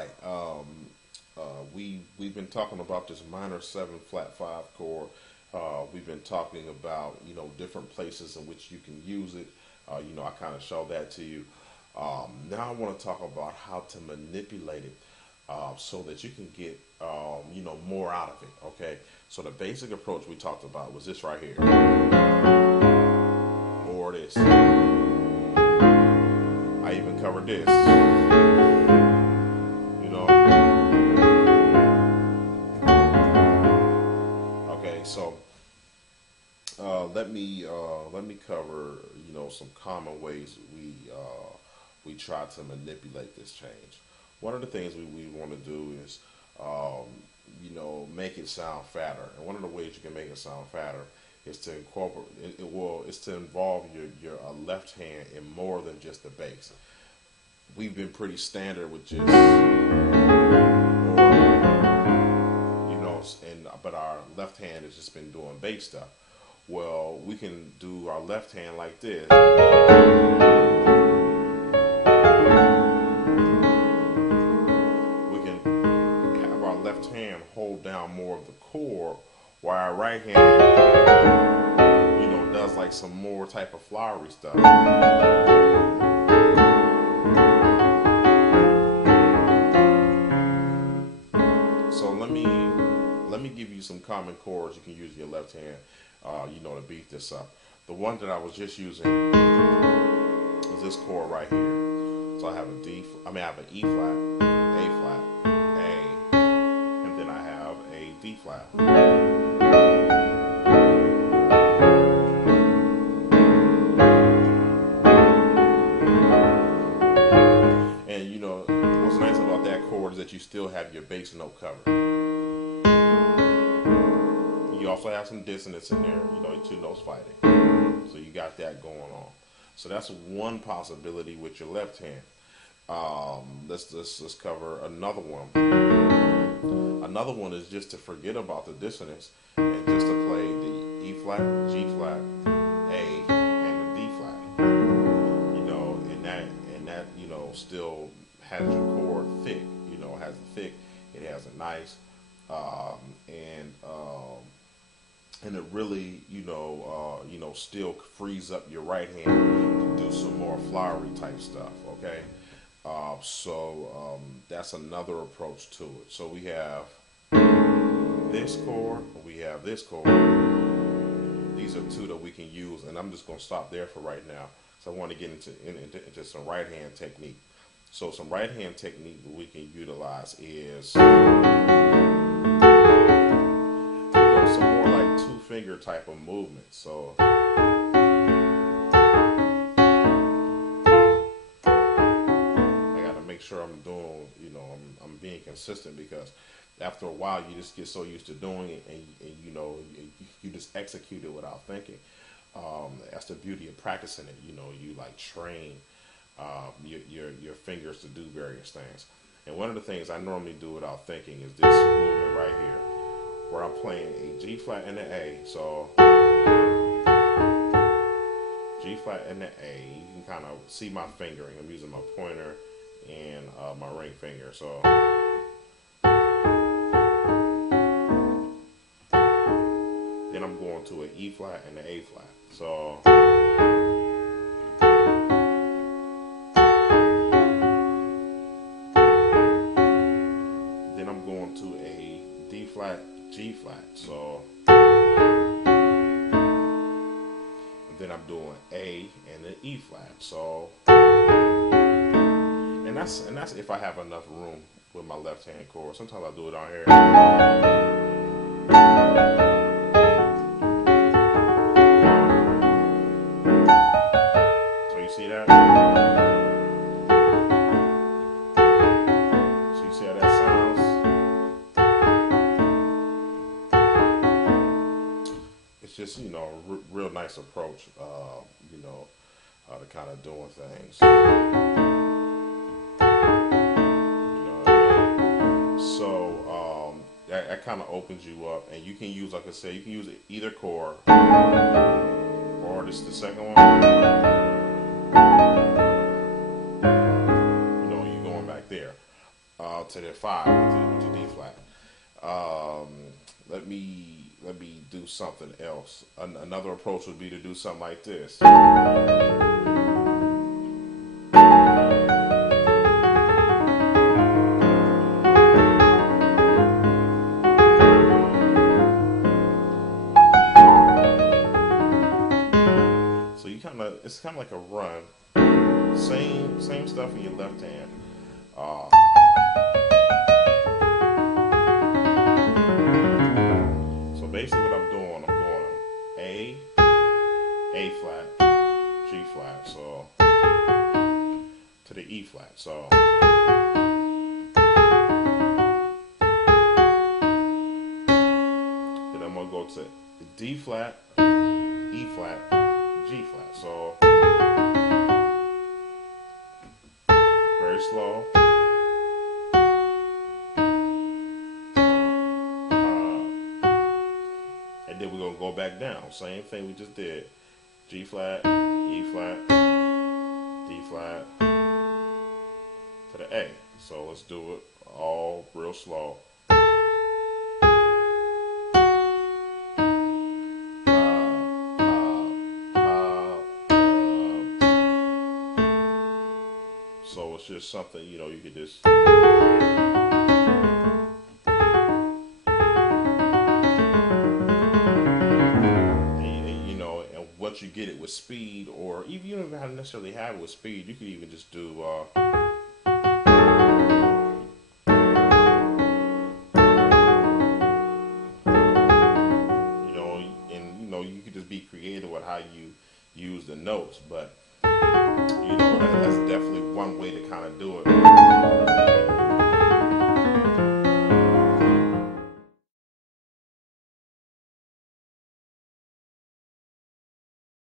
right. We've been talking about this minor 7 flat 5 chord. We've been talking about different places in which you can use it. I kind of showed that to you. Now I want to talk about how to manipulate it so that you can get more out of it. Okay. So the basic approach we talked about was this right here, or this. I even covered this. Okay, so let me cover some common ways we try to manipulate this change. One of the things we want to do is make it sound fatter, and one of the ways you can make it sound fatter is to incorporate it's to involve your left hand in more than just the bass. We've been pretty standard with just but our left hand has just been doing bass stuff. Well, we can do our left hand like this. We can have our left hand hold down more of the chord, while our right hand, does like some more type of flowery stuff. So let me give you some common chords you can use your left hand, to beat this up. The one that I was just using is this chord right here. So I have an E flat, A flat, A, and then I have a D flat. And what's nice about that chord is that you still have your bass note covered. You also have some dissonance in there, your two notes fighting. So you got that going on. So that's one possibility with your left hand. Let's cover another one. Another one is just to forget about the dissonance and just to play the E flat, G flat, A, and the D flat. And that still has your chord thick. Has it thick. It has a nice and it really still frees up your right hand to do some more flowery type stuff. Okay. So that's another approach to it. So we have this chord, we have this chord. These are two that we can use, and I'm just going to stop there for right now. So I want to get into some right hand technique. So some right hand technique that we can utilize is some more like two-finger type of movement. So sure I'm doing, I'm being consistent, because after a while you just get so used to doing it, and you just execute it without thinking. That's the beauty of practicing it. You like train your fingers to do various things. And one of the things I normally do without thinking is this movement right here, where I'm playing a G flat and an A. So G flat and the A, you can kind of see my fingering. I'm using my pointer and my ring finger. So then I'm going to an E flat and an A flat. So then I'm going to a D flat, G flat. So and then I'm doing A and an E flat. So And that's if I have enough room with my left hand chord. Sometimes I do it on here. So you see that? So you see how that sounds? It's just real nice approach. To kind of doing things. So that kind of opens you up, and you can use, like I said, you can use either chord, or this the second one. You're going back there. to the 5 with the D flat. Let me do something else. Another approach would be to do something like this. So it's kind of like a run. Same stuff in your left hand. So basically what I'm doing A flat, G flat, so to the E flat. So then I'm gonna go to D flat, E flat, G flat. So very slow. And then we're gonna go back down. Same thing we just did. G flat, E flat, D flat to the A. So let's do it all real slow. So it's just something, you know, you could just once you get it with speed, or even if you don't necessarily have it with speed, you can even just do